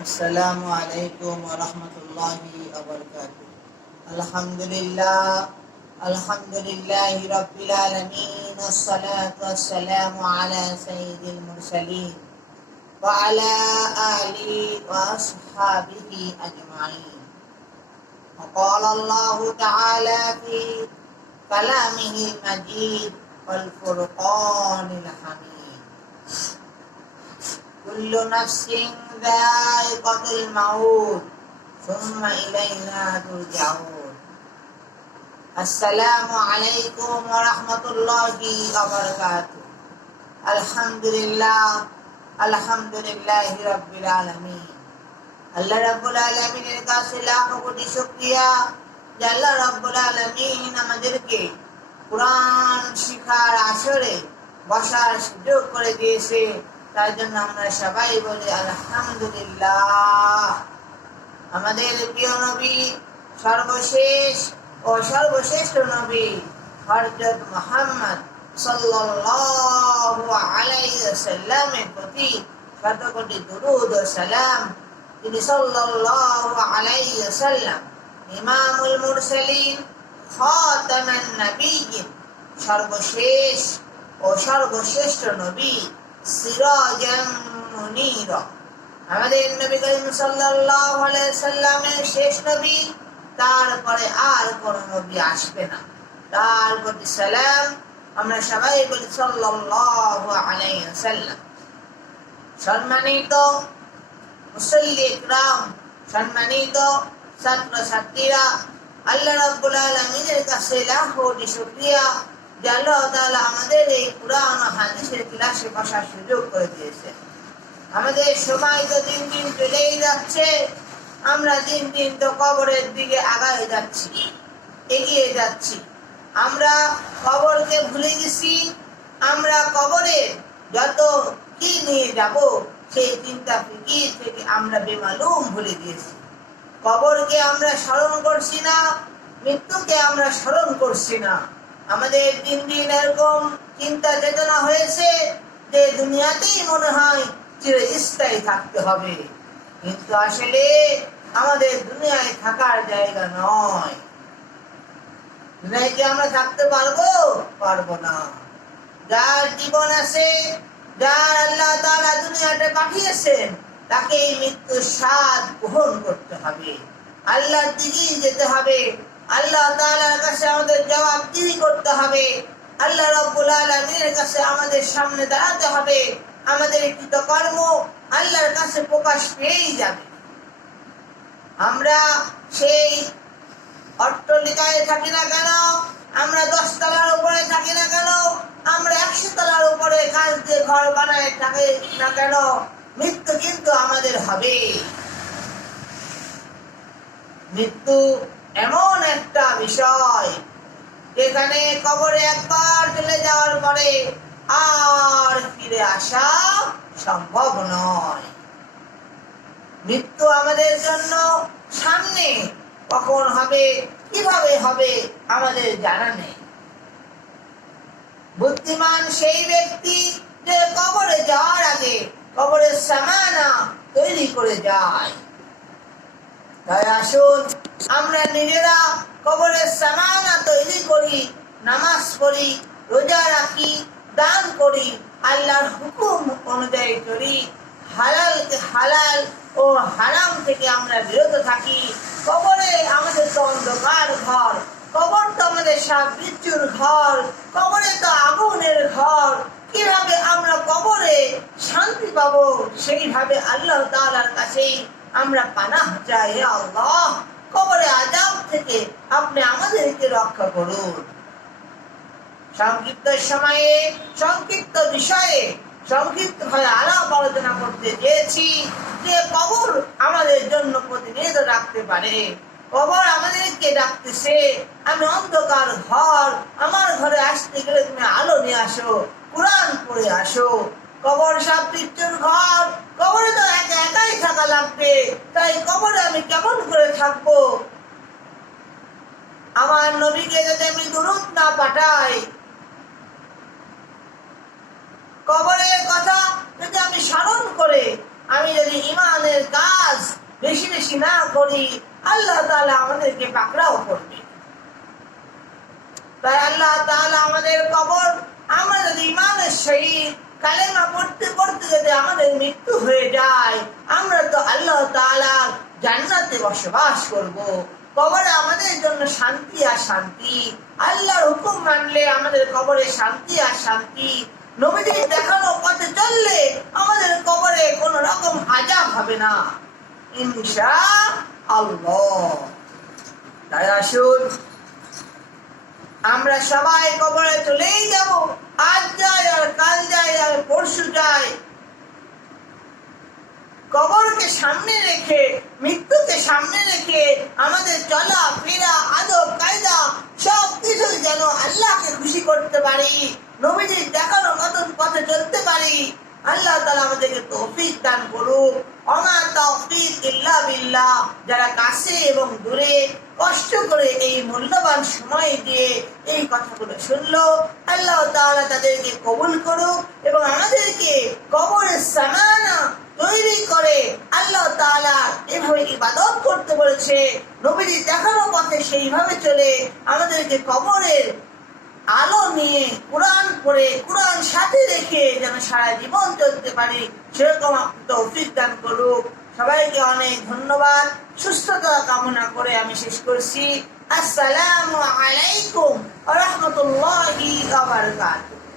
السلام عليكم ورحمة الله وبركاته. الحمد لله رب العالمين، والصلاة والسلام على سيد المرسلين وعلى آله وأصحابه أجمعين. وقال الله تعالى في كلامه المجيد والفرقان الحميد: كل نفس ذائقة الموت ثم إلينا ترجعون. السلام عليكم ورحمة الله وبركاته. الحمد لله رب العالمين. আল্লাহ রাব্বুল আলামিনের কাছে লাখো কোটি শুকরিয়া যে আল্লাহ রাব্বুল আলামিন আমাদেরকে কোরআন শিখার আসরে বসার সুযোগ করে দিয়েছে। তার জন্য আমরা সবাই বলি আলহামদুলিল্লাহ। আমাদের প্রিয় নবী, সর্বশেষ ও সর্বশ্রেষ্ঠ নবী হযরত মুহাম্মদ সাল্লাল্লাহু আলাইহি ওয়াসাল্লামের প্রতি শত কোটি দুরূদ ও সালাম। তিনি সাল্লাল্লাহু আলাইহি ওয়াসাল্লাম ইমামুল মুরসালিন, খাতামান নবিয়্যিন, সর্বশেষ ও সর্বশ্রেষ্ঠ নবী, সিরাজাম মুনীরা। আমাদের নবী করিম সাল্লাল্লাহু আলাইহি সাল্লামের শেষ নবী, তারপরে আর কোন নবী আসবে না। তার প্রতি সালাম। আমরা সবাই বলি সাল্লাল্লাহু আলাইহি ওয়াসাল্লাম। সম্মানিত মুসল্লি ইকরাম, সম্মানিত ছাত্রছাত্রীরা, আল্লাহ রাব্বুল আলামিনের কাছে লাখো কোটি শুকরিয়া যে আল্লাহ তাআলা আমাদের এই কুরআন ও হাদিসের ক্লাসে বসার সুযোগ করে দিয়েছে। আমাদের সময় তো দিন দিন চলেই যাচ্ছে, আমরা দিন দিন তো কবরের দিকে এগিয়ে যাচ্ছি। আমরা কবরকে ভুলে গেছি। আমরা কবরে যত কি নিয়ে যাব সেই চিন্তা ফিকির থেকে আমরা বেমালুম ভুলে গিয়েছি। কবরকে আমরা স্মরণ করছি না, মৃত্যুকে আমরা স্মরণ করছি না। আমাদের দিন দিন এরকম চিন্তা চেতনা হয়েছে যে দুনিয়াতেই মনে হয় চিরস্থায়ী থাকতে হবে, কিন্তু আসলে আমাদের দুনিয়ায় থাকার জায়গা নয়। দুনিয়ায় কি আমরা থাকতে পারবো না। যার জীবন আছে, যার আল্লাহ তাআলা দুনিয়াতে পাঠিয়েছেন, তাকে এই মৃত্যুর স্বাদ গ্রহণ করতে হবে। আল্লাহর দিকেই যেতে হবে। আল্লাহ তাআলার কাছে আমাদের জবাবদিহি করতে হবে। আল্লাহ রাব্বুল আলামিনের কাছে আমাদের সামনে দাঁড়াতে হবে। আমাদের কৃতকর্ম আল্লাহর কাছে প্রকাশ পেয়েই যাবে। আমরা সেই অট্টালিকায় থাকি না কেন, আমরা 10 তলার উপরে থাকি না কেন, আমরা 100 তলার উপরে কাঁচ দিয়ে ঘর বানায় থাকি না কেন, মৃত্যু কিন্তু আমাদের হবে। মৃত্যু এমন একটা বিষয় যেখানে কবরে একবার চলে যাওয়ার পরে আর ফিরে আসা সম্ভব নয়। মৃত্যু আমাদের জন্য সামনে, কখন হবে, কিভাবে হবে আমাদের জানা নেই। বুদ্ধিমান সেই ব্যক্তি যে কবরে যাওয়ার আগে কবরের সামানা তৈরি করে যায়। তাই আসুন আমরা নিজেরা কবরের সামানা তৈরি করি, নামাজ পড়ি, রোজা রাখি, দান করি, আল্লাহর হুকুম অনুযায়ী করি, হালালকে হালাল ও হারাম থেকে আমরা বিরত থাকি। কবরে আমাদের তো অন্ধকার ঘর, কবর তো আমাদের সাপ বিচ্ছুর ঘর, কবরে তো আগুনের ঘর। কিভাবে আমরা কবরে শান্তি পাবো, সেইভাবে আল্লাহ তাআলার কাছে আমরা পানাহ চাই। হে আল্লাহ, কবরে আযাব থেকে আপনি আমাদেরকে রক্ষা করুন। সংক্ষিপ্ত সময়ে সংক্ষিপ্ত বিষয়ে সংক্ষিপ্তভাবে আলাপ আলোচনা করতে চেয়েছি যে কবর আমাদের জন্য প্রতিনিয়ত ডাকতে পারে। কবর আমাদেরকে ডাকতেছে, আমি অন্ধকার ঘর, আমার ঘরে আসতে গেলে তুমি আলো নিয়ে আসো, কুরআন পড়ে আসো। কবর সাপ বিচ্ছুর ঘর, কবরে তো একাই থাকা লাগবে, তাই কবরে আমি কেমন করে থাকবো? আমার নবীকে যদি আমি দুরূদ না পাঠাই, কবরের কথা যদি আমি স্মরণ করে আমি যদি ইমানের কাজ বেশি বেশি না করি, আল্লাহ তাআলা আমাদেরকে পাকড়াও করবে। তাই আল্লাহ তাআলা আমাদের কবর, আমাদের ইমানের সহিত কালেমা পড়তে পড়তে যদি আমাদের মৃত্যু হয়ে যায়, আমরা তো আল্লাহ তাআলা জান্নাতে বসবাস করব। কবরে আমাদের জন্য শান্তি আর শান্তি। আল্লাহর হুকুম মানলে আমাদের কবরে শান্তি আর শান্তি। নবীজির দেখানো পথে চললে আমাদের কবরে কোন রকম আযাব হবে না ইনশাআল্লাহ। তাই আসুন আমরা সবাই কবরে চলেই যাব। আজ যাই আর কাল যাই আর পরশু যাই, কবরকে সামনে রেখে, মৃত্যুকে সামনে রেখে আমাদের চলা ফেরা, আদব কায়দা সব কিছু যেন আল্লাহকে খুশি করতে পারি, নবীজির দেখানো মতন পথে চলতে পারি। আল্লাহ তাআলা আমাদেরকে তৌফিক দান করুক। ওমা তাওফিক ইল্লা বিল্লাহ। যারা কাছে এবং দূরে কষ্ট করে এই মূল্যবান সময় দিয়ে এই কথাগুলো শুনলো, আল্লাহ তাআলা তাদেরকে কবুল করুক এবং আমাদেরকে কবরের সামানা তৈরি করে আল্লাহ তাআলা এভাবে ইবাদত করতে বলেছে, নবীজি দেখানো পথে সেইভাবে চলে আমাদেরকে কবরের আলো নিয়ে কোরআন পড়ে, কোরআন সাথে রেখে যেন সারা জীবন চলতে পারি, সেরকম তৌফিক দান করুক। সবাইকে অনেক ধন্যবাদ। সুস্থতা কামনা করে আমি শেষ করছি। আসসালামু আলাইকুম ওয়া রাহমাতুল্লাহি ওয়া বারাকাতুহু।